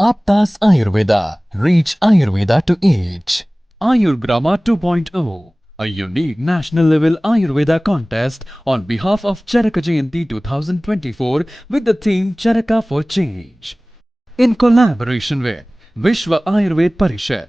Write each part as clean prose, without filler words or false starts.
Aptas Ayurveda. Reach Ayurveda to age. Ayurgrama 2.0, a unique national level Ayurveda contest on behalf of Charaka Jayanti 2024 with the theme Charaka for Change. In collaboration with Vishwa Ayurved Parishad,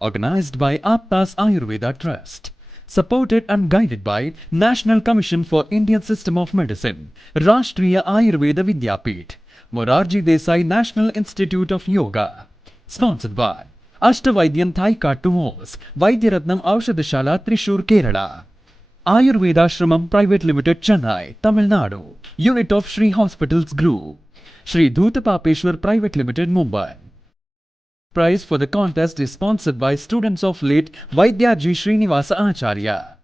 organized by Aptas Ayurveda Trust, supported and guided by National Commission for Indian System of Medicine, Rashtriya Ayurveda Vidyapith, Morarji Desai National Institute of Yoga, sponsored by Ashtavaidyan Thai Cartoons, Vaidyaratnam Aushadashala Trishur, Kerala, Ayurveda Shramam Private Limited, Chennai, Tamil Nadu, unit of Shri Hospitals Group, Shri Dhutapapeshwar Private Limited, Mumbai. Prize for the contest is sponsored by students of late Vaidyaji Srinivasa Acharya.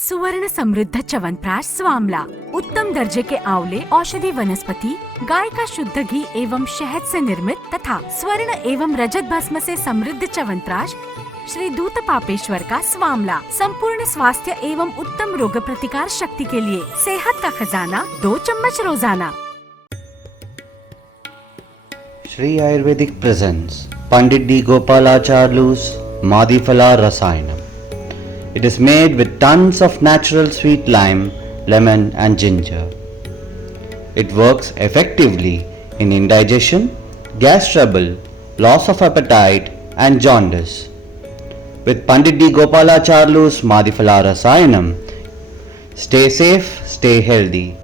सुवर्ण समृद्ध च्यवनप्राश स्वामला, उत्तम दर्जे के आंवले औषधि वनस्पति, गाय का शुद्ध घी एवं शहद से निर्मित तथा स्वर्ण एवं रजत भस्म से समृद्ध च्यवनप्राश श्री धूतपापेश्वर का स्वामला, संपूर्ण स्वास्थ्य एवं उत्तम रोग प्रतिकार शक्ति के लिए सेहत का खजाना, 2 चम्मच रोजाना। Sri Ayurvedic presents Pandit D. Gopalacharlu's Madhifala Rasayanam. It is made with tons of natural sweet lime, lemon and ginger. It works effectively in indigestion, gas trouble, loss of appetite and jaundice. With Pandit D. Gopalacharlu's Madhifala Rasayanam, stay safe, stay healthy.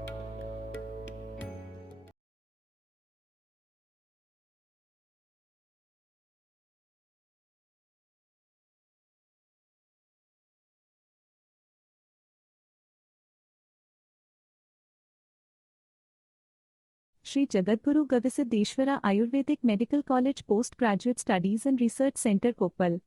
Shri Jagadguru Gavisiddeshwara Ayurvedic Medical College Postgraduate Studies and Research Center, Koppal.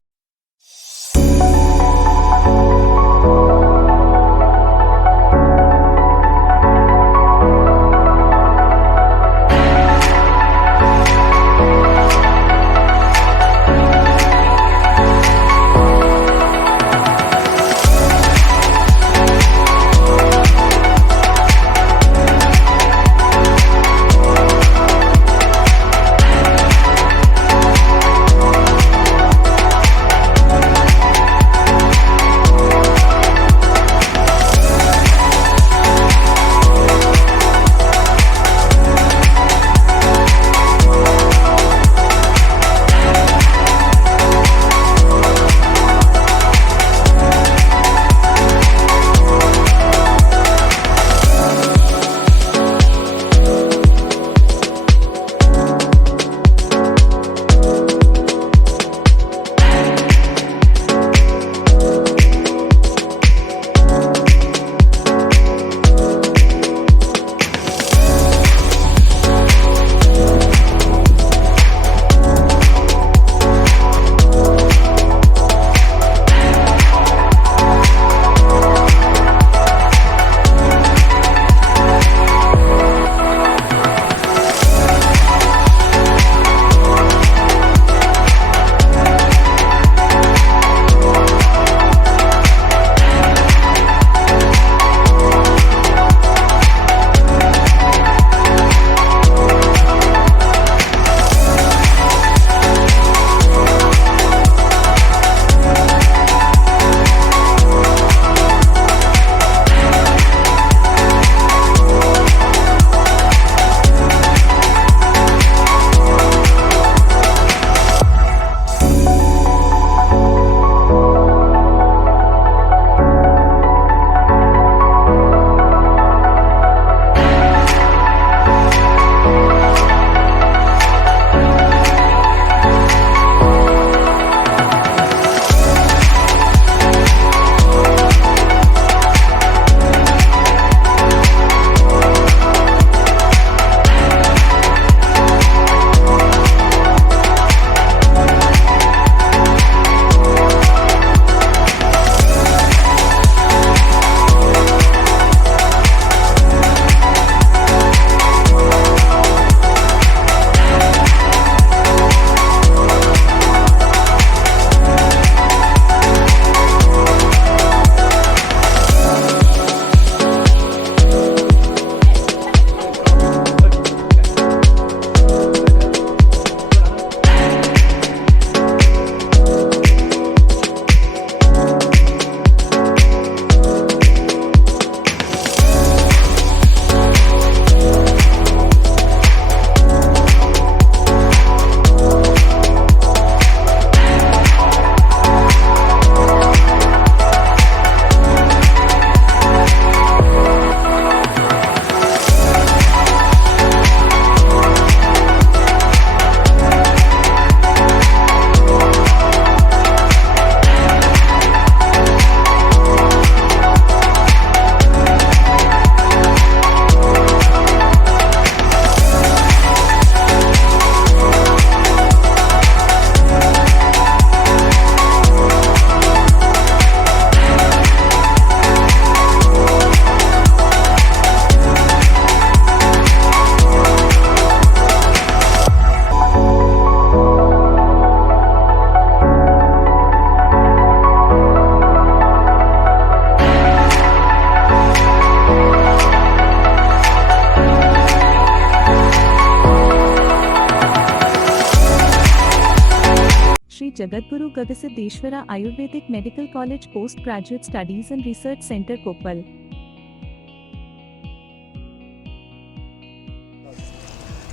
Jagadguru Gagasiddeshwara Ayurvedic Medical College Postgraduate Studies and Research Center Koppal.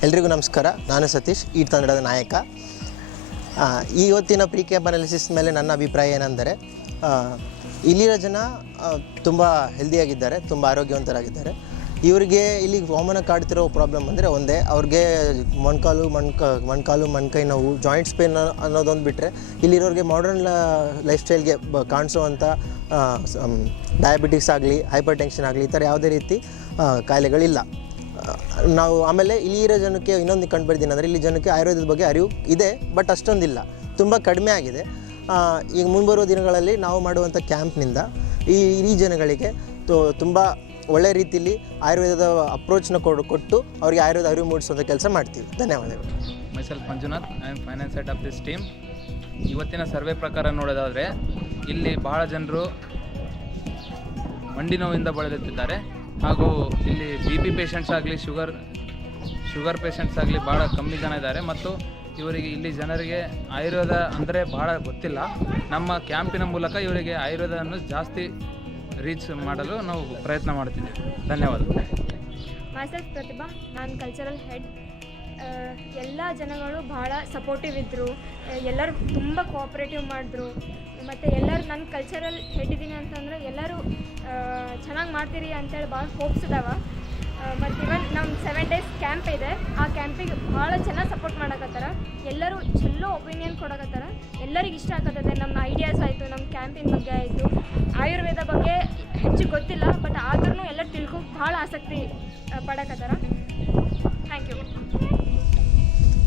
ಎಲ್ರಿಗೂ ನಮಸ್ಕಾರ. ನಾನು ಸತೀಶ್, ಈ ತಂಡದ ನಾಯಕ. ಇವತ್ತಿನ pre camp analysis ಮೇಲೆ ನನ್ನ ಅಭಿಪ್ರಾಯ ಏನೆಂದರೆ, ಇಲ್ಲಿರೋ ಜನ ತುಂಬ ಹೆಲ್ದಿಯಾಗಿದ್ದಾರೆ, ತುಂಬ ಆರೋಗ್ಯವಂತರಾಗಿದ್ದಾರೆ. ಇವರಿಗೆ ಇಲ್ಲಿ ಕಾಮನ್ ಕಾಡ್ತಿರೋ ಪ್ರಾಬ್ಲಮ್ ಅಂದರೆ ಒಂದೇ, ಅವ್ರಿಗೆ ಮೊಣಕಾಲು ಮಣ್ಕೈ ನೋವು, ಜಾಯಿಂಟ್ಸ್ ಪೇನ್ ಅನ್ನೋದೊಂದು ಬಿಟ್ಟರೆ ಇಲ್ಲಿರೋರಿಗೆ ಮಾಡರ್ನ್ ಲೈಫ್ ಸ್ಟೈಲ್ಗೆ ಕಾಣಿಸೋವಂಥ ಡಯಾಬಿಟಿಕ್ಸ್ ಆಗಲಿ, ಹೈಪರ್ ಟೆನ್ಷನ್ ಆಗಲಿ, ಈ ಥರ ಯಾವುದೇ ರೀತಿ ಕಾಯಿಲೆಗಳಿಲ್ಲ. ನಾವು ಆಮೇಲೆ ಇಲ್ಲಿರೋ ಜನಕ್ಕೆ ಇನ್ನೊಂದು ಕಂಡುಬಂದಿದ್ದೀನಿ ಅಂದರೆ, ಇಲ್ಲಿ ಜನಕ್ಕೆ ಆಯುರ್ವೇದದ ಬಗ್ಗೆ ಅರಿವು ಇದೆ, ಬಟ್ ಅಷ್ಟೊಂದಿಲ್ಲ, ತುಂಬ ಕಡಿಮೆ ಆಗಿದೆ. ಈಗ ಮುಂಬರುವ ದಿನಗಳಲ್ಲಿ ನಾವು ಮಾಡುವಂಥ ಕ್ಯಾಂಪ್ನಿಂದ ಈ ಜನಗಳಿಗೆ ತುಂಬ ಒಳ್ಳೆ ರೀತಿಯಲ್ಲಿ ಆಯುರ್ವೇದದ ಅಪ್ರೋಚ್ನ ಕೊಟ್ಟು ಅವರಿಗೆ ಆಯುರ್ವೇದ ಅರಿವು ಮೂಡಿಸುವಂಥ ಕೆಲಸ ಮಾಡ್ತೀವಿ. ಧನ್ಯವಾದಗಳು. Myself Manjunath, I am finance head of this team. ಇವತ್ತಿನ ಸರ್ವೆ ಪ್ರಕಾರ ನೋಡೋದಾದರೆ ಇಲ್ಲಿ ಬಹಳ ಜನರು ಮಂಡಿ ನೋವಿಂದ ಬಳಲುತ್ತಿದ್ದಾರೆ. ಹಾಗೂ ಇಲ್ಲಿ BP ಪೇಷಂಟ್ಸ್ ಆಗಲಿ, ಶುಗರ್ ಪೇಷಂಟ್ಸ್ ಆಗಲಿ ಭಾಳ ಕಮ್ಮಿ ಜನ ಇದ್ದಾರೆ. ಮತ್ತು ಇವರಿಗೆ ಇಲ್ಲಿ ಜನರಿಗೆ ಆಯುರ್ವೇದ ಅಂದರೆ ಭಾಳ ಗೊತ್ತಿಲ್ಲ. ನಮ್ಮ ಕ್ಯಾಂಪಿನ ಮೂಲಕ ಇವರಿಗೆ ಆಯುರ್ವೇದವನ್ನು ಜಾಸ್ತಿ ರೀಚ್ ಮಾಡಲು ನಾವು ಪ್ರಯತ್ನ ಮಾಡ್ತಿದ್ದೀವಿ. ಧನ್ಯವಾದ. ಮೈಸೆಲ್ಫ್ ಪ್ರತಿಭಾ, ನಾನು ಕಲ್ಚರಲ್ ಹೆಡ್. ಎಲ್ಲ ಜನಗಳು ಭಾಳ ಸಪೋರ್ಟಿವ್ ಇದ್ದರು, ಎಲ್ಲರೂ ತುಂಬ ಕೋಆಪ್ರೇಟಿವ್ ಮಾಡಿದ್ರು. ಮತ್ತು ಎಲ್ಲರೂ ನನ್ನ ಕಲ್ಚರಲ್ ಹೆಡ್ ಇದ್ದೀನಿ ಅಂತಂದರೆ ಎಲ್ಲರೂ ಚೆನ್ನಾಗಿ ಮಾಡ್ತೀರಿ ಅಂತೇಳಿ ಭಾಳ ಹೋಪ್ಸ್ ಇದಾವೆ. ಮತ್ತು ಇವನ್ ನಮ್ಮ 7 days ಕ್ಯಾಂಪ್ ಇದೆ, ಆ ಕ್ಯಾಂಪಿಗೆ ಭಾಳ ಚೆನ್ನಾಗಿ ಸಪೋರ್ಟ್ ಮಾಡಕತ್ತಾರ. ಎಲ್ಲರೂ ಚಲೋ ಒಪಿನಿಯನ್ ಕೊಡಕತ್ತಾರ. ಎಲ್ಲರಿಗೆ ಇಷ್ಟ ಆಗತ್ತದೆ ನಮ್ಮ ಐಡಿಯಾಸ್ ಆಯಿತು, ನಮ್ಮ ಕ್ಯಾಂಪಿನ ಬಗ್ಗೆ ಆಯಿತು. ಆಯುರ್ವೇದ ಬಗ್ಗೆ ಹೆಚ್ಚು ಗೊತ್ತಿಲ್ಲ, ಬಟ್ ಆದ್ರೂ ಎಲ್ಲ ತಿಳ್ಕೊಂಡು ಭಾಳ ಆಸಕ್ತಿ ಪಡಕತ್ತಾರ. Thank you.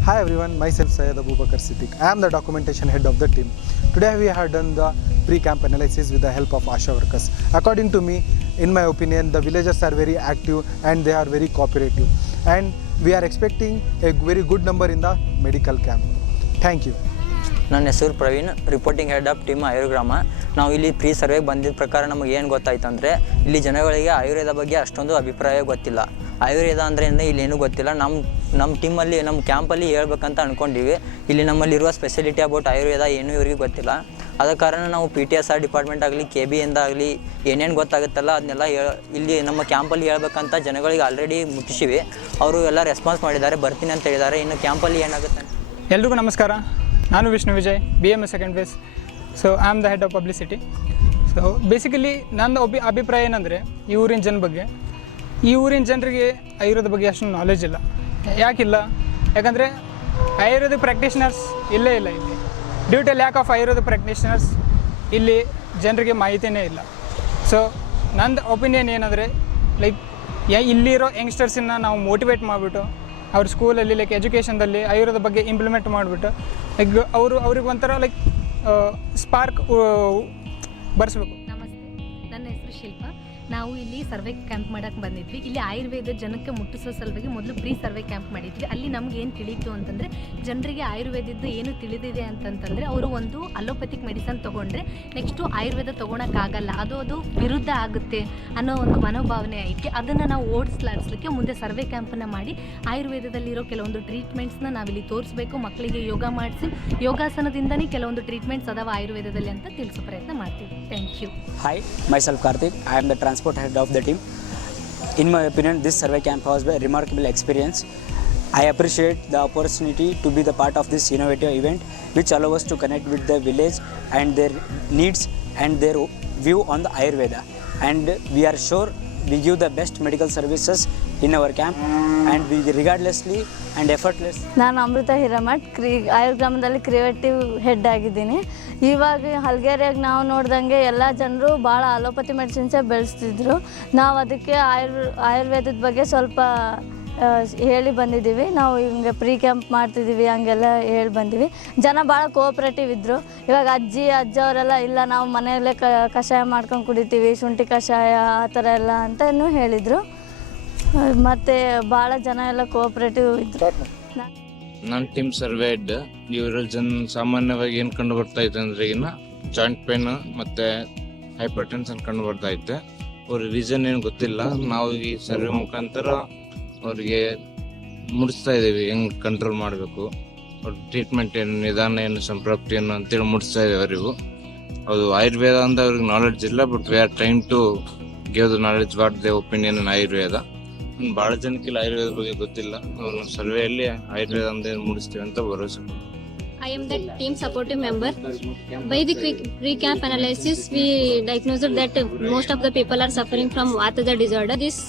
Hi everyone, myself Syed Abubakar Siddiq. I am the documentation head of the team. Today we have done the pre-camp analysis with the help of ASHA workers. According to me, in my opinion, the villagers are very active and they are very cooperative. And we are expecting a very good number in the medical camp. Thank you. ನನ್ನ ಹೆಸರು Praveen, reporting head of team Ayurgrama. ನಾವು ಇಲ್ಲಿ pre ಸರ್ವೆಗೆ ಬಂದಿದ್ದ ಪ್ರಕಾರ ನಮಗೆ ಏನು ಗೊತ್ತಾಯ್ತು ಅಂದರೆ, ಇಲ್ಲಿ ಜನಗಳಿಗೆ ಆಯುರ್ವೇದ ಬಗ್ಗೆ ಅಷ್ಟೊಂದು ಅಭಿಪ್ರಾಯ ಗೊತ್ತಿಲ್ಲ. ಆಯುರ್ವೇದ ಅಂದರೆ ಇಲ್ಲೇನೂ ಗೊತ್ತಿಲ್ಲ. ನಮ್ಮ ಟೀಮಲ್ಲಿ, ನಮ್ಮ ಕ್ಯಾಂಪಲ್ಲಿ ಹೇಳ್ಬೇಕಂತ ಅಂದ್ಕೊಂಡಿವಿ. ಇಲ್ಲಿ ನಮ್ಮಲ್ಲಿರುವ ಸ್ಪೆಷಾಲಿಟಿ ಅಬೌಟ್ ಆಯುರ್ವೇದ ಏನೂ ಇವರಿಗೆ ಗೊತ್ತಿಲ್ಲ. ಆದ ಕಾರಣ ನಾವು PTSR ಡಿಪಾರ್ಟ್ಮೆಂಟ್ ಆಗಲಿ, KB ಆಗಲಿ ಏನೇನು ಗೊತ್ತಾಗುತ್ತಲ್ಲ ಅದನ್ನೆಲ್ಲ ಇಲ್ಲಿ ನಮ್ಮ ಕ್ಯಾಂಪಲ್ಲಿ ಹೇಳ್ಬೇಕಂತ ಜನಗಳಿಗೆ ಆಲ್ರೆಡಿ ಮುಟ್ಟಿಸಿವಿ. ಅವರು ಎಲ್ಲ ರೆಸ್ಪಾನ್ಸ್ ಮಾಡಿದ್ದಾರೆ, ಬರ್ತೀನಿ ಅಂತ ಹೇಳಿದ್ದಾರೆ. ಇನ್ನು ಕ್ಯಾಂಪಲ್ಲಿ ಏನಾಗುತ್ತೆ. ಎಲ್ರಿಗೂ ನಮಸ್ಕಾರ. ನಾನು Vishnu Vijay, BMS second phase. So I am the head of publicity. So basically ನನ್ನ ಅಭಿಪ್ರಾಯ ಏನಂದರೆ, ಈ ಊರಿನ ಜನ ಬಗ್ಗೆ, ಈ ಊರಿನ ಜನರಿಗೆ ಆಯುರ್ವೇದ ಬಗ್ಗೆ ಅಷ್ಟೊಂದು ನಾಲೆಜ್ ಇಲ್ಲ. ಯಾಕಿಲ್ಲ? ಯಾಕಂದರೆ ಆಯುರ್ವೇದಿಕ್ ಪ್ರಾಕ್ಟೀಷನರ್ಸ್ ಇಲ್ಲೇ ಇಲ್ಲ ಇಲ್ಲಿ. Due to lack of Ayurveda practitioners ಇಲ್ಲಿ ಜನರಿಗೆ ಮಾಹಿತಿಯೇ ಇಲ್ಲ. ಸೊ ನಂದು ಒಪಿನಿಯನ್ ಏನಂದರೆ, ಲೈಕ್ ಇಲ್ಲಿರೋ ಯಂಗ್ಸ್ಟರ್ಸನ್ನು ನಾವು ಮೋಟಿವೇಟ್ ಮಾಡಿಬಿಟ್ಟು ಅವ್ರ ಸ್ಕೂಲಲ್ಲಿ ಲೈಕ್ ಎಜುಕೇಷನ್ದಲ್ಲಿ ಆಯುರ್ವೇದ ಬಗ್ಗೆ ಇಂಪ್ಲಿಮೆಂಟ್ ಮಾಡಿಬಿಟ್ಟು ಲೈಕ್ ಅವ್ರಿಗೆ ಒಂಥರ ಲೈಕ್ ಸ್ಪಾರ್ಕ್ ಬರ್ಸ್ಬೇಕು. ನಮಸ್ತೆ, ನನ್ನ ಹೆಸರು ಶಿಲ್ಪ. ನಾವು ಇಲ್ಲಿ ಸರ್ವೆ ಕ್ಯಾಂಪ್ ಮಾಡೋಕ್ಕೆ ಬಂದಿದ್ವಿ. ಇಲ್ಲಿ ಆಯುರ್ವೇದ ಜನಕ್ಕೆ ಮುಟ್ಟಿಸೋ ಸಲುವಾಗಿ ಮೊದಲು ಪ್ರೀ ಸರ್ವೆ ಕ್ಯಾಂಪ್ ಮಾಡಿದ್ವಿ. ಅಲ್ಲಿ ನಮ್ಗೆ ಏನು ತಿಳಿಯಿತು ಅಂತಂದರೆ, ಜನರಿಗೆ ಆಯುರ್ವೇದದ್ದು ಏನು ತಿಳಿದಿದೆ ಅಂತಂತಂದರೆ, ಅವರು ಒಂದು ಅಲೋಪತಿಕ್ ಮೆಡಿಸನ್ ತೊಗೊಂಡ್ರೆ ನೆಕ್ಸ್ಟು ಆಯುರ್ವೇದ ತೊಗೊಳಕ್ಕಾಗಲ್ಲ, ಅದು ವಿರುದ್ಧ ಆಗುತ್ತೆ ಅನ್ನೋ ಒಂದು ಮನೋಭಾವನೆ ಐತಿ. ಅದನ್ನು ನಾವು ಓಡಿಸ್ಲಿಕ್ಕೆ ಮುಂದೆ ಸರ್ವೆ ಕ್ಯಾಂಪನ್ನು ಮಾಡಿ ಆಯುರ್ವೇದದಲ್ಲಿರೋ ಕೆಲವೊಂದು ಟ್ರೀಟ್ಮೆಂಟ್ಸ್ನ ನಾವಿಲ್ಲಿ ತೋರಿಸ್ಬೇಕು. ಮಕ್ಕಳಿಗೆ ಯೋಗ ಮಾಡಿಸಿ ಯೋಗಾಸನದಿಂದನೇ ಕೆಲವೊಂದು ಟ್ರೀಟ್ಮೆಂಟ್ಸ್ ಅದಾವ ಆಯುರ್ವೇದದಲ್ಲಿ ಅಂತ ತಿಳಿಸೋ ಪ್ರಯತ್ನ ಮಾಡ್ತೀವಿ. Thank you. Hi, myself Karthik. I am the transport head of the team. In my opinion, this survey camp was a remarkable experience. I appreciate the opportunity to be the part of this innovative event, which allows us to connect with the village and their needs and their view on the Ayurveda. And we are sure we give the best medical services in our camp, and we regardlessly and effortless. ನಾನು ಅಮೃತ Hiremath, ಆಯುರ್ಗ್ರಾಮದಲ್ಲಿ creative head ಆಗಿದ್ದೀನಿ. ಇವಾಗ ಹಲ್ಗೇರಿಯಾಗ ನಾವು ನೋಡ್ದಂಗೆ ಎಲ್ಲ ಜನರು ಭಾಳ allopathy ಮೆಡಿಸಿನ್ಸೇ ಬೆಳೆಸ್ತಿದ್ರು. ನಾವು ಅದಕ್ಕೆ ಆಯುರ್ವೇದದ ಬಗ್ಗೆ ಸ್ವಲ್ಪ ಹೇಳಿ ಬಂದಿದ್ದೀವಿ. ನಾವು ಹಿಂಗೆ ಪ್ರೀ ಕ್ಯಾಂಪ್ ಮಾಡ್ತಿದ್ದೀವಿ, ಹಂಗೆಲ್ಲ ಹೇಳಿ ಬಂದೀವಿ. ಜನ ಭಾಳ ಕೋಆಪ್ರೇಟಿವ್ ಇದ್ದರು. ಇವಾಗ ಅಜ್ಜ ಅವರೆಲ್ಲ ಇಲ್ಲ, ನಾವು ಮನೆಯಲ್ಲೇ ಕಷಾಯ ಮಾಡ್ಕೊಂಡು ಕುಡಿತೀವಿ, ಶುಂಠಿ ಕಷಾಯ ಆ ಥರ ಎಲ್ಲ ಅಂತಲೂ ಹೇಳಿದರು. ಮತ್ತು ಭಾಳ ಜನ ಎಲ್ಲ ಕೋಆಪ್ರೇಟಿವ್ ಇದ್ದರು. ನನ್ನ ಟೀಮ್ ಸರ್ವೆ ಹೆಡ್. ಇವರ ಸಾಮಾನ್ಯವಾಗಿ ಏನು ಕಂಡು ಬರ್ತಾ ಇತ್ತು ಅಂದರೆ, ಜಾಯಿಂಟ್ ಪೇನ್ ಮತ್ತು ಹೈಪರ್ ಟೆನ್ಷನ್ ಕಂಡು ಬರ್ತಾ ಇತ್ತು. ಅವ್ರ ರೀಸನ್ ಏನು ಗೊತ್ತಿಲ್ಲ. ನಾವು ಈ ಸರ್ವೆ ಮುಖಾಂತರ ಅವ್ರಿಗೆ ಮುಡಿಸ್ತಾ ಇದ್ದೀವಿ ಹೆಂಗೆ ಕಂಟ್ರೋಲ್ ಮಾಡಬೇಕು. ಅವ್ರ ಟ್ರೀಟ್ಮೆಂಟ್ ಏನು, ನಿಧಾನ ಏನು, ಸಂಪ್ರಾಪ್ತಿ ಏನು ಅಂತೇಳಿ ಮುಟ್ಟಿಸ್ತಾ ಇದೆ ಅವರಿಗೂ. ಅದು ಆಯುರ್ವೇದ ಅಂತ ಅವ್ರಿಗೆ ನಾಲೆಡ್ಜ್ ಇಲ್ಲ, but we are trying to give the knowledge what the opinion in Ayurveda. ಭಾಳ ಜನಕ್ಕಿಲ್ಲ ಆಯುರ್ವೇದ ಬಗ್ಗೆ ಗೊತ್ತಿಲ್ಲ. ಅವ್ರ ಸರ್ವೆಯಲ್ಲಿ ಆಯುರ್ವೇದ ಅಂತ ಮೂಡಿಸ್ತೀವಿ ಅಂತ ಭರವಸೆ. I am the team supportive member. By the pre-camp analysis, we diagnosed that most of the people are suffering from Vata disorder. This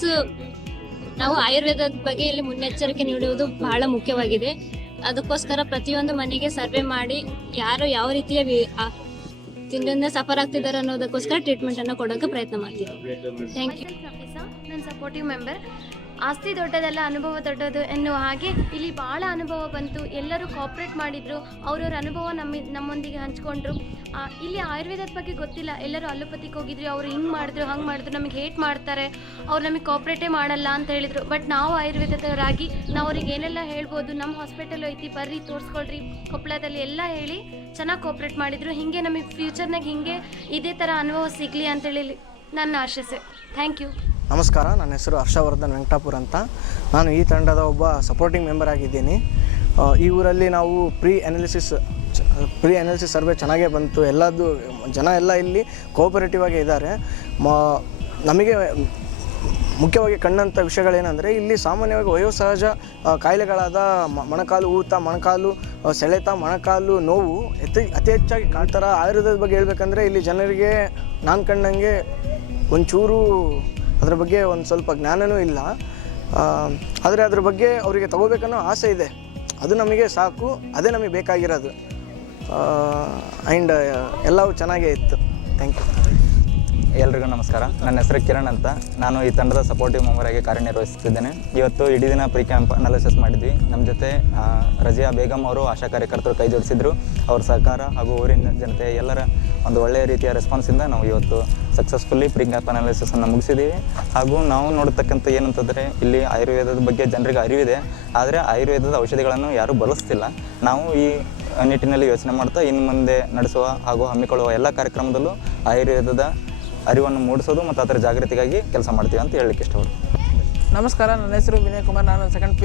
ನಾವು ಆಯುರ್ವೇದದ ಬಗ್ಗೆ ಇಲ್ಲಿ ಮುನ್ನೆಚ್ಚರಿಕೆ ನೀಡುವುದು ಬಹಳ ಮುಖ್ಯವಾಗಿದೆ. ಅದಕ್ಕೋಸ್ಕರ ಪ್ರತಿಯೊಂದು ಮನೆಗೆ ಸರ್ವೆ ಮಾಡಿ ಯಾರು ಯಾವ ರೀತಿಯ ತಿಂಡಿಯಿಂದ ಸಫರ್ ಆಗ್ತಿದ್ದಾರೆ ಅನ್ನೋದಕ್ಕೋಸ್ಕರ ಟ್ರೀಟ್ಮೆಂಟ್ ಅನ್ನು ಕೊಡೋಕೆ ಪ್ರಯತ್ನ ಮಾಡ್ತೀವಿ. Thank you. ನನ್ನ ಸಪೋರ್ಟಿವ್ ಮೆಂಬರ್. ಆಸ್ತಿ ದೊಡ್ಡದಲ್ಲ, ಅನುಭವ ದೊಡ್ಡದು ಎನ್ನುವ ಹಾಗೆ ಇಲ್ಲಿ ಭಾಳ ಅನುಭವ ಬಂತು. ಎಲ್ಲರೂ ಕೋಆಪ್ರೇಟ್ ಮಾಡಿದರು, ಅವ್ರವ್ರ ಅನುಭವ ನಮ್ಮೊಂದಿಗೆ ಹಂಚ್ಕೊಂಡ್ರು. ಇಲ್ಲಿ ಆಯುರ್ವೇದದ ಬಗ್ಗೆ ಗೊತ್ತಿಲ್ಲ, ಎಲ್ಲರೂ ಅಲೋಪತಿಗೆ ಹೋಗಿದ್ರಿ, ಅವರು ಹಿಂಗೆ ಮಾಡಿದ್ರು ಹಂಗೆ ಮಾಡಿದ್ರು, ನಮಗೆ ಹೇಟ್ ಮಾಡ್ತಾರೆ, ಅವ್ರು ನಮಗೆ ಕೋಆಪ್ರೇಟೇ ಮಾಡಲ್ಲ ಅಂತ ಹೇಳಿದರು. ಬಟ್ ನಾವು ಆಯುರ್ವೇದದವರಾಗಿ ನಾವು ಅವ್ರಿಗೆ ಏನೆಲ್ಲ ಹೇಳ್ಬೋದು, ನಮ್ಮ ಹಾಸ್ಪಿಟಲ್ ಐತಿ ಬರ್ರಿ ತೋರಿಸ್ಕೊಳ್ರಿ ಕೊಪ್ಪಳದಲ್ಲಿ ಎಲ್ಲ ಹೇಳಿ ಚೆನ್ನಾಗಿ ಕೋಆಪ್ರೇಟ್ ಮಾಡಿದರು. ಹೀಗೆ ನಮಗೆ ಫ್ಯೂಚರ್ನಾಗ ಹೀಗೆ ಇದೇ ಥರ ಅನುಭವ ಸಿಗಲಿ ಅಂತೇಳಿ ನನ್ನ ಆಶಿಸೆ. Thank you. ನಮಸ್ಕಾರ, ನನ್ನ ಹೆಸರು ಹರ್ಷವರ್ಧನ್ ವೆಂಕಟಾಪುರ್ ಅಂತ. ನಾನು ಈ ತಂಡದ ಒಬ್ಬ ಸಪೋರ್ಟಿಂಗ್ ಮೆಂಬರ್ ಆಗಿದ್ದೀನಿ. ಈ ಊರಲ್ಲಿ ನಾವು ಪ್ರೀ ಅನಾಲಿಸಿಸ್ ಸರ್ವೆ ಚೆನ್ನಾಗೇ ಬಂತು. ಎಲ್ಲದು ಜನ ಎಲ್ಲ ಇಲ್ಲಿ ಕೋಆಪರೇಟಿವ್ ಆಗಿ ಇದ್ದಾರೆ. ನಮಗೆ ಮುಖ್ಯವಾಗಿ ಕಂಡಂಥ ವಿಷಯಗಳೇನೆಂದರೆ ಇಲ್ಲಿ ಸಾಮಾನ್ಯವಾಗಿ ವಯೋಸಹಜ ಕಾಯಿಲೆಗಳಾದ ಮೊಣಕಾಲು ಊತ, ಮೊಣಕಾಲು ಸೆಳೆತ, ಮೊಣಕಾಲು ನೋವು ಅತಿ ಹೆಚ್ಚಾಗಿ ಕಾಣ್ತಾರ. ಆಯುರ್ವೇದದ ಬಗ್ಗೆ ಹೇಳ್ಬೇಕಂದ್ರೆ ಇಲ್ಲಿ ಜನರಿಗೆ ನಾನು ಕಂಡಂಗೆ ಒಂಚೂರು ಅದ್ರ ಬಗ್ಗೆ ಒಂದು ಸ್ವಲ್ಪ ಜ್ಞಾನವೂ ಇಲ್ಲ. ಆದರೆ ಅದ್ರ ಬಗ್ಗೆ ಅವರಿಗೆ ತಗೋಬೇಕನ್ನೋ ಆಸೆ ಇದೆ. ಅದು ನಮಗೆ ಸಾಕು, ಅದೇ ನಮಗೆ ಬೇಕಾಗಿರೋದು. ಆ್ಯಂಡ್ ಎಲ್ಲವೂ ಚೆನ್ನಾಗೇ ಇತ್ತು. Thank you. ಎಲ್ರಿಗೂ ನಮಸ್ಕಾರ. ನನ್ನ ಹೆಸರು ಕಿರಣ್ ಅಂತ. ನಾನು ಈ ತಂಡದ ಸಪೋರ್ಟಿವ್ ಮೆಂಬರ್ ಆಗಿ ಕಾರ್ಯನಿರ್ವಹಿಸುತ್ತಿದ್ದೇನೆ. ಇವತ್ತು ಇಡೀ ದಿನ ಪ್ರೀ ಕ್ಯಾಂಪ್ ಅನಾಲಿಸಿಸ್ ಮಾಡಿದ್ವಿ. ನಮ್ಮ ಜೊತೆ ರಜಿಯಾ ಬೇಗಮ್ ಅವರು ಆಶಾ ಕಾರ್ಯಕರ್ತರು ಕೈ ಜೋಡಿಸಿದ್ರು. ಅವ್ರ ಸಹಕಾರ ಹಾಗೂ ಊರಿನ ಜನತೆ ಎಲ್ಲರ ಒಂದು ಒಳ್ಳೆಯ ರೀತಿಯ ರೆಸ್ಪಾನ್ಸಿಂದ ನಾವು ಇವತ್ತು ಸಕ್ಸಸ್ಫುಲ್ಲಿ ಪ್ರೀ ಕ್ಯಾಂಪ್ ಅನಾಲಿಸಿಸನ್ನು ಮುಗಿಸಿದ್ದೀವಿ. ಹಾಗೂ ನಾವು ನೋಡ್ತಕ್ಕಂಥ ಏನಂತಂದರೆ ಇಲ್ಲಿ ಆಯುರ್ವೇದದ ಬಗ್ಗೆ ಜನರಿಗೆ ಅರಿವಿದೆ, ಆದರೆ ಆಯುರ್ವೇದದ ಔಷಧಿಗಳನ್ನು ಯಾರೂ ಬಳಸ್ತಿಲ್ಲ. ನಾವು ಈ ನಿಟ್ಟಿನಲ್ಲಿ ಯೋಚನೆ ಮಾಡ್ತಾ ಇನ್ನು ಮುಂದೆ ನಡೆಸುವ ಹಾಗೂ ಹಮ್ಮಿಕೊಳ್ಳುವ ಎಲ್ಲ ಕಾರ್ಯಕ್ರಮದಲ್ಲೂ ಆಯುರ್ವೇದದ ಅರಿವನ್ನು ಮೂಡಿಸೋದು ಮತ್ತು ಅದರ ಜಾಗೃತಿಗಾಗಿ ಕೆಲಸ ಮಾಡ್ತೀವಿ ಅಂತ ಹೇಳಲಿಕ್ಕೆ ಇಷ್ಟಪಡ್ತೀನಿ. ನಮಸ್ಕಾರ, ನನ್ನ ಹೆಸರು ವಿನಯ್ ಕುಮಾರ್. ನಾನು ಸೆಕೆಂಡ್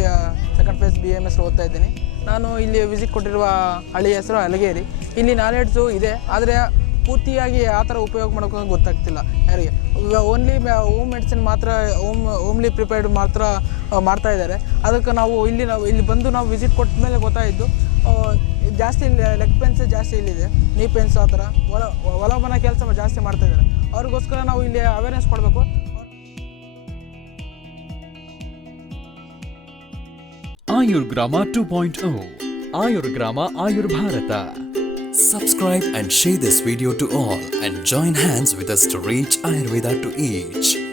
ಫೇಸ್ BMS ಓದ್ತಾ ಇದ್ದೀನಿ. ನಾನು ಇಲ್ಲಿ ವಿಸಿಟ್ ಕೊಟ್ಟಿರುವ ಹಳ್ಳಿ ಹೆಸರು ಅಲಗೇರಿ. ಇಲ್ಲಿ ನಾಲೆಡ್ಜು ಇದೆ, ಆದರೆ ಪೂರ್ತಿಯಾಗಿ ಆ ಥರ ಉಪಯೋಗ ಮಾಡೋಕೆ ಗೊತ್ತಾಗ್ತಿಲ್ಲ ಯಾರಿಗೆ. ಓನ್ಲಿ ಹೋಮ್ ಮೆಡಿಸಿನ್ ಮಾತ್ರ ಹೋಮ್ಲಿ ಪ್ರಿಪೇರ್ಡ್ ಮಾತ್ರ ಮಾಡ್ತಾ ಇದ್ದಾರೆ. ಅದಕ್ಕೆ ನಾವು ಇಲ್ಲಿ ಬಂದು ನಾವು ವಿಸಿಟ್ ಕೊಟ್ಟ ಮೇಲೆ ಗೊತ್ತಾಯಿತು ಜಾಸ್ತಿ ಲೆಗ್ ಪೇನ್ಸ್ ಜಾಸ್ತಿ ಇಲ್ಲಿದೆ, ನೀ ಪೇನ್ಸ್ ಆ ಥರ ಒಳಮನ ಕೆಲಸ ಜಾಸ್ತಿ ಮಾಡ್ತಾಯಿದ್ದಾರೆ. ಅವ್ರಿಗೋಸ್ಕರ ನಾವು ಇಲ್ಲಿ ಅವೇರ್ನೆಸ್ ಕೊಡಬೇಕು. Ayurgrama 2.0 Ayurgrama Ayur Bharata. Subscribe and share this video to all and join hands with us to reach Ayurveda to each.